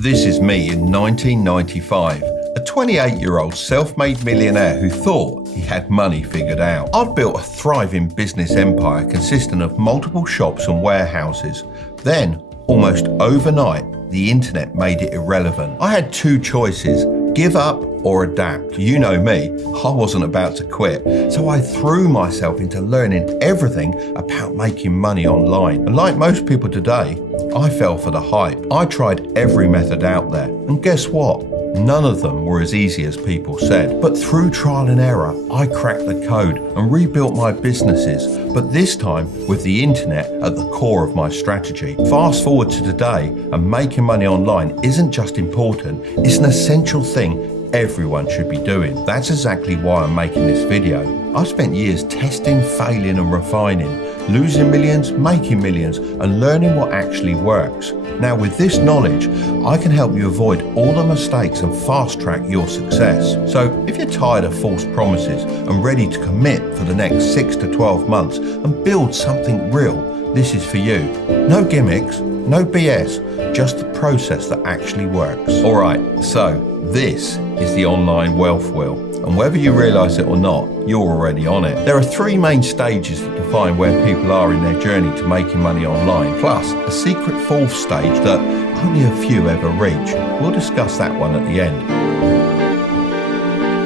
This is me in 1995, a 28-year-old self-made millionaire who thought he had money figured out. I'd built a thriving business empire consisting of multiple shops and warehouses. Then, almost overnight, the internet made it irrelevant. I had two choices: give up or adapt. You know me, I wasn't about to quit, so I threw myself into learning everything about making money online. And like most people today, I fell for the hype. I tried every method out there, and guess what? None of them were as easy as people said. But through trial and error, I cracked the code and rebuilt my businesses, but this time with the internet at the core of my strategy. Fast forward to today, and making money online isn't just important, it's an essential thing everyone should be doing. That's exactly why I'm making this video. I've spent years testing, failing and refining, losing millions, making millions, and learning what actually works. Now with this knowledge, I can help you avoid all the mistakes and fast track your success. So if you're tired of false promises and ready to commit for the next 6 to 12 months and build something real, this is for you. No gimmicks, no BS, just the process that actually works. Alright, so this is the online wealth wheel, and whether you realise it or not, you're already on it. There are three main stages that define where people are in their journey to making money online, plus a secret fourth stage that only a few ever reach. We'll discuss that one at the end.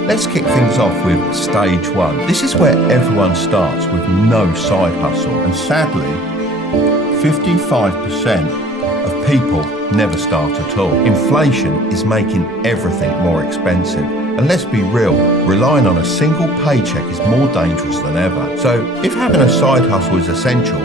Let's kick things off with stage one. This is where everyone starts with no side hustle, and sadly, 55% of people never start at all. Inflation is making everything more expensive. And let's be real, relying on a single paycheck is more dangerous than ever. So if having a side hustle is essential,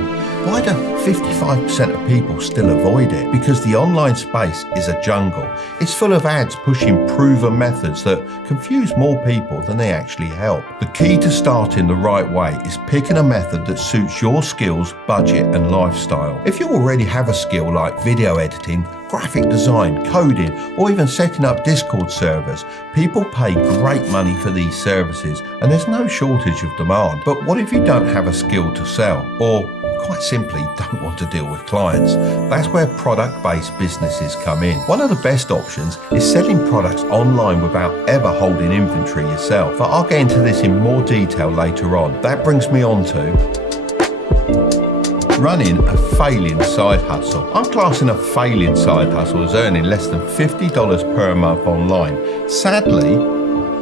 why do 55% of people still avoid it? Because the online space is a jungle. It's full of ads pushing proven methods that confuse more people than they actually help. The key to starting the right way is picking a method that suits your skills, budget and lifestyle. If you already have a skill like video editing, graphic design, coding, or even setting up Discord servers, people pay great money for these services and there's no shortage of demand. But what if you don't have a skill to sell, or quite simply don't want to deal with clients? That's where product-based businesses come in. One of the best options is selling products online without ever holding inventory yourself. But I'll get into this in more detail later on. That brings me on to running a failing side hustle. I'm classing a failing side hustle as earning less than $50 per month online. Sadly,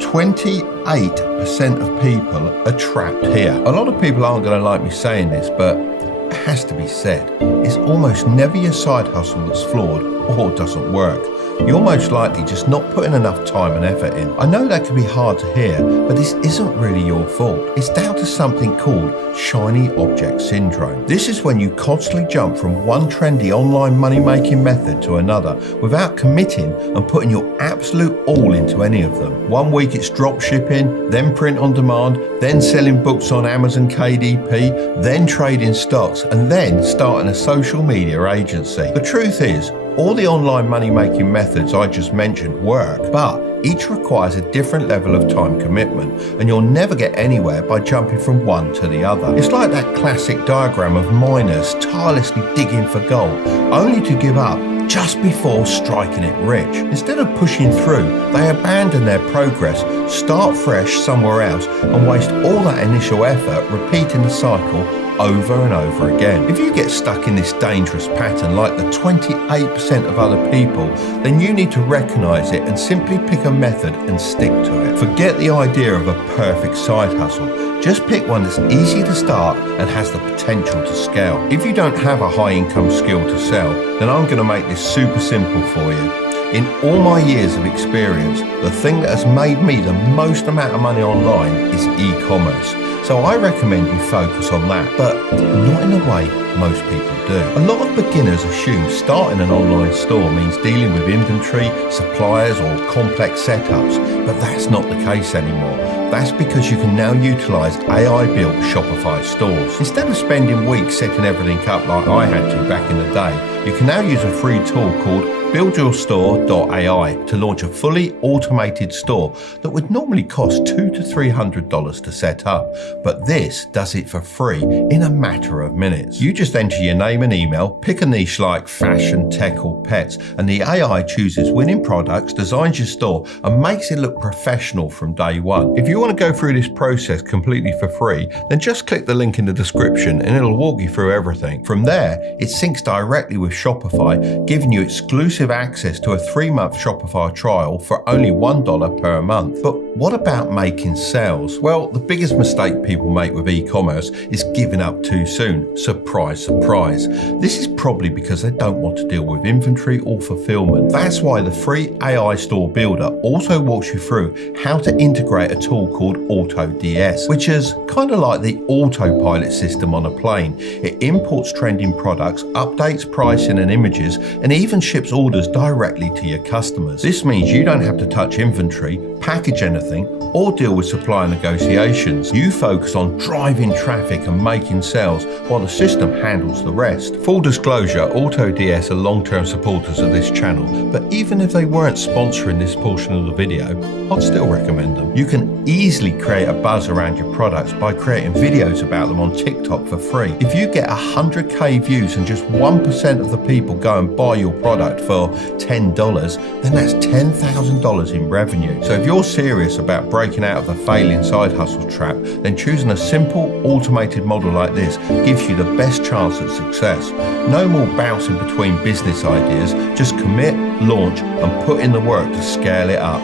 28% of people are trapped here. A lot of people aren't going to like me saying this, but it has to be said. It's almost never your side hustle that's flawed or doesn't work. You're most likely just not putting enough time and effort in. I know that can be hard to hear, but this isn't really your fault. It's down to something called shiny object syndrome. This is when you constantly jump from one trendy online money-making method to another without committing and putting your absolute all into any of them. One week it's drop shipping, then print on demand, then selling books on Amazon KDP, then trading stocks, and then starting a social media agency. The truth is, all the online money-making methods I just mentioned work, but each requires a different level of time commitment, and you'll never get anywhere by jumping from one to the other. It's like that classic diagram of miners tirelessly digging for gold, only to give up just before striking it rich. Instead of pushing through, they abandon their progress, start fresh somewhere else, and waste all that initial effort repeating the cycle over and over again. If you get stuck in this dangerous pattern like the 28% of other people, then you need to recognize it and simply pick a method and stick to it. Forget the idea of a perfect side hustle. Just pick one that's easy to start and has the potential to scale. If you don't have a high income skill to sell, then I'm going to make this super simple for you. In all my years of experience, the thing that has made me the most amount of money online is e-commerce. So I recommend you focus on that, but not in the way most people do. A lot of beginners assume starting an online store means dealing with inventory, suppliers or complex setups, but that's not the case anymore. That's because you can now utilize AI-built Shopify stores. Instead of spending weeks setting everything up like I had to back in the day, you can now use a free tool called buildyourstore.ai to launch a fully automated store that would normally cost $200 to $300 to set up, but this does it for free in a matter of minutes. You just enter your name and email, pick a niche like fashion, tech or pets, and the AI chooses winning products, designs your store, and makes it look professional from day one. If you want to go through this process completely for free, then just click the link in the description and it'll walk you through everything. From there, it syncs directly with Shopify, giving you exclusive access to a 3-month Shopify trial for only $1 per month. But what about making sales? Well, the biggest mistake people make with e-commerce is giving up too soon. Surprise, surprise. This is probably because they don't want to deal with inventory or fulfillment. That's why the free AI Store Builder also walks you through how to integrate a tool called AutoDS, which is kind of like the autopilot system on a plane. It imports trending products, updates pricing and images, and even ships orders directly to your customers. This means you don't have to touch inventory, package anything, or deal with supplier negotiations. You focus on driving traffic and making sales while the system handles the rest. Full disclosure, AutoDS are long-term supporters of this channel, but even if they weren't sponsoring this portion of the video, I'd still recommend them. You can easily create a buzz around your products by creating videos about them on TikTok for free. If you get 100k views and just 1% of the people go and buy your product for $10, then that's $10,000 in revenue. So if you're serious about breaking out of the failing side hustle trap, then choosing a simple automated model like this gives you the best chance at success. No more bouncing between business ideas, just commit, launch and put in the work to scale it up.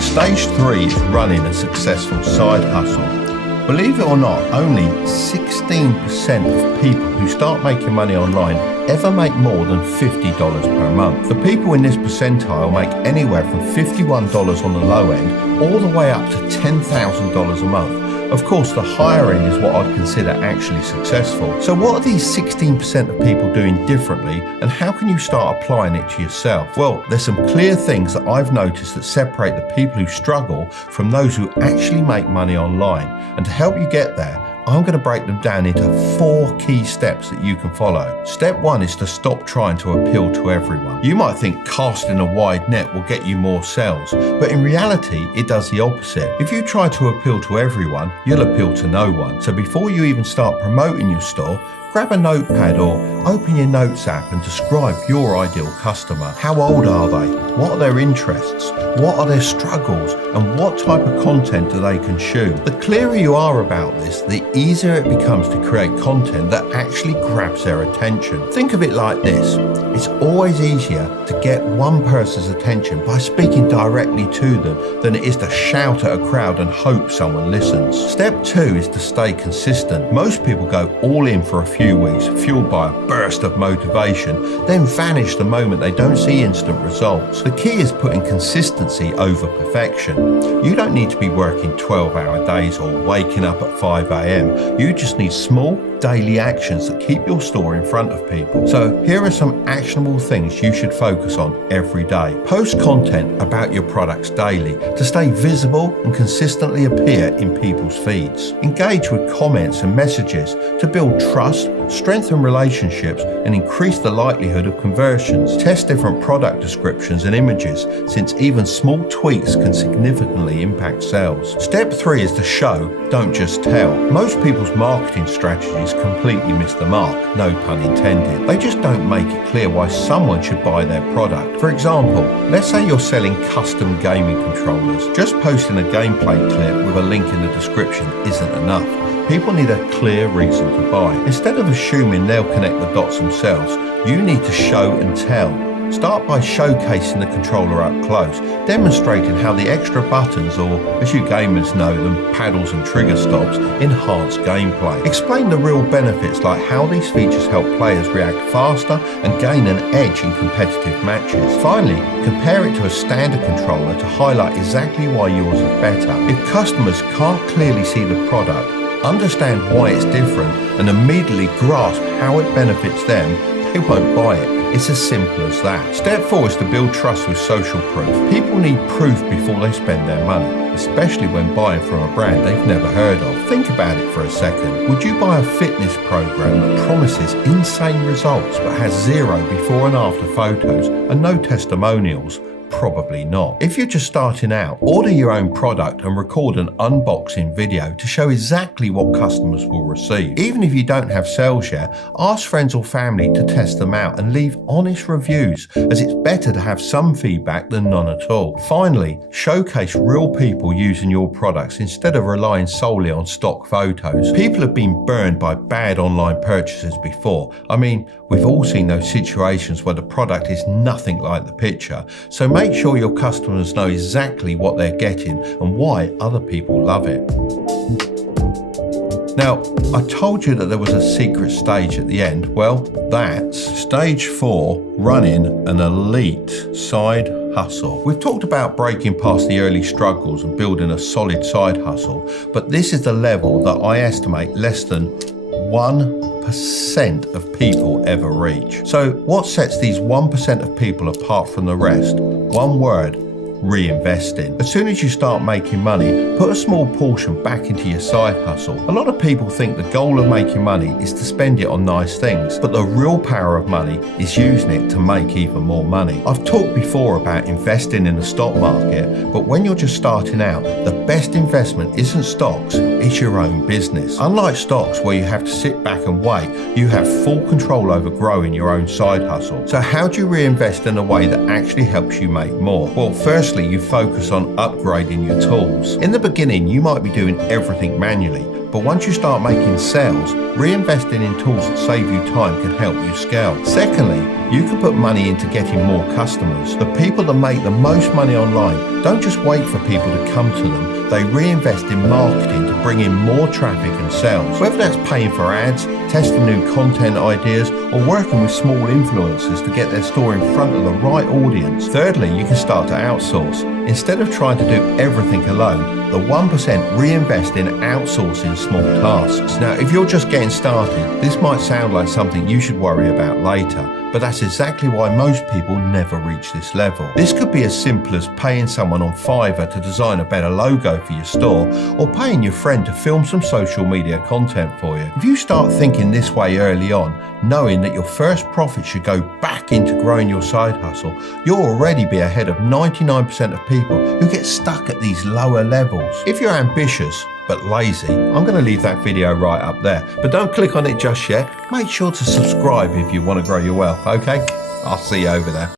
Stage 3 is running a successful side hustle. Believe it or not, only 16% of people who start making money online ever make more than $50 per month. The people in this percentile make anywhere from $51 on the low end all the way up to $10,000 a month. Of course, the higher end is what I'd consider actually successful. So what are these 16% of people doing differently, and how can you start applying it to yourself? Well, there's some clear things that I've noticed that separate the people who struggle from those who actually make money online. And to help you get there, I'm going to break them down into 4 key steps that you can follow. Step 1 is to stop trying to appeal to everyone. You might think casting a wide net will get you more sales, but in reality, it does the opposite. If you try to appeal to everyone, you'll appeal to no one. So before you even start promoting your store, grab a notepad or open your notes app and describe your ideal customer. How old are they? What are their interests? What are their struggles? And what type of content do they consume? The clearer you are about this, the easier it becomes to create content that actually grabs their attention. Think of it like this. It's always easier to get one person's attention by speaking directly to them than it is to shout at a crowd and hope someone listens. Step 2 is to stay consistent. Most people go all in for a few weeks, fueled by a burst of motivation, then vanish the moment they don't see instant results. The key is putting consistency over perfection. You don't need to be working 12-hour days or waking up at 5 a.m. You just need small, daily actions that keep your store in front of people. So here are some actionable things you should focus on every day. Post content about your products daily to stay visible and consistently appear in people's feeds. Engage with comments and messages to build trust, strengthen relationships, and increase the likelihood of conversions. Test different product descriptions and images, since even small tweaks can significantly impact sales. Step 3 is to show, don't just tell. Most people's marketing strategies completely miss the mark, no pun intended. They just don't make it clear why someone should buy their product. For example, let's say you're selling custom gaming controllers. Just posting a gameplay clip with a link in the description isn't enough. People need a clear reason to buy. Instead of assuming they'll connect the dots themselves, you need to show and tell. Start by showcasing the controller up close, demonstrating how the extra buttons, or as you gamers know them, paddles and trigger stops, enhance gameplay. Explain the real benefits, like how these features help players react faster and gain an edge in competitive matches. Finally, compare it to a standard controller to highlight exactly why yours is better. If customers can't clearly see the product, understand why it's different, and immediately grasp how it benefits them, they won't buy it. It's as simple as that. Step 4 is to build trust with social proof. People need proof before they spend their money, especially when buying from a brand they've never heard of. Think about it for a second. Would you buy a fitness program that promises insane results but has zero before and after photos and no testimonials? Probably not. If you're just starting out, order your own product and record an unboxing video to show exactly what customers will receive. Even if you don't have sales yet, ask friends or family to test them out and leave honest reviews, as it's better to have some feedback than none at all. Finally, showcase real people using your products instead of relying solely on stock photos. People have been burned by bad online purchases before. I mean, we've all seen those situations where the product is nothing like the picture. So make sure your customers know exactly what they're getting and why other people love it. Now, I told you that there was a secret stage at the end. Well, that's stage 4, running an elite side hustle. We've talked about breaking past the early struggles and building a solid side hustle, but this is the level that I estimate less than 1% of people ever reach. So what sets these 1% of people apart from the rest? One word: reinvesting. As soon as you start making money, put a small portion back into your side hustle. A lot of people think the goal of making money is to spend it on nice things, but the real power of money is using it to make even more money. I've talked before about investing in the stock market, but when you're just starting out, the best investment isn't stocks, it's your own business. Unlike stocks where you have to sit back and wait, you have full control over growing your own side hustle. So how do you reinvest in a way that actually helps you make more? Well, firstly, you focus on upgrading your tools. In the beginning, you might be doing everything manually, but once you start making sales, reinvesting in tools that save you time can help you scale. Secondly, you can put money into getting more customers. The people that make the most money online don't just wait for people to come to them, they reinvest in marketing to bring in more traffic and sales. Whether that's paying for ads, testing new content ideas, or working with small influencers to get their store in front of the right audience. Thirdly, you can start to outsource. Instead of trying to do everything alone, the 1% reinvest in outsourcing small tasks. Now, if you're just getting started, this might sound like something you should worry about later, but that's exactly why most people never reach this level. This could be as simple as paying someone on Fiverr to design a better logo for your store, or paying your friend to film some social media content for you. If you start thinking this way early on, knowing that your first profit should go back into growing your side hustle, you'll already be ahead of 99% of people who get stuck at these lower levels. If you're ambitious but lazy, I'm going to leave that video right up there. But don't click on it just yet. Make sure to subscribe if you want to grow your wealth, okay? I'll see you over there.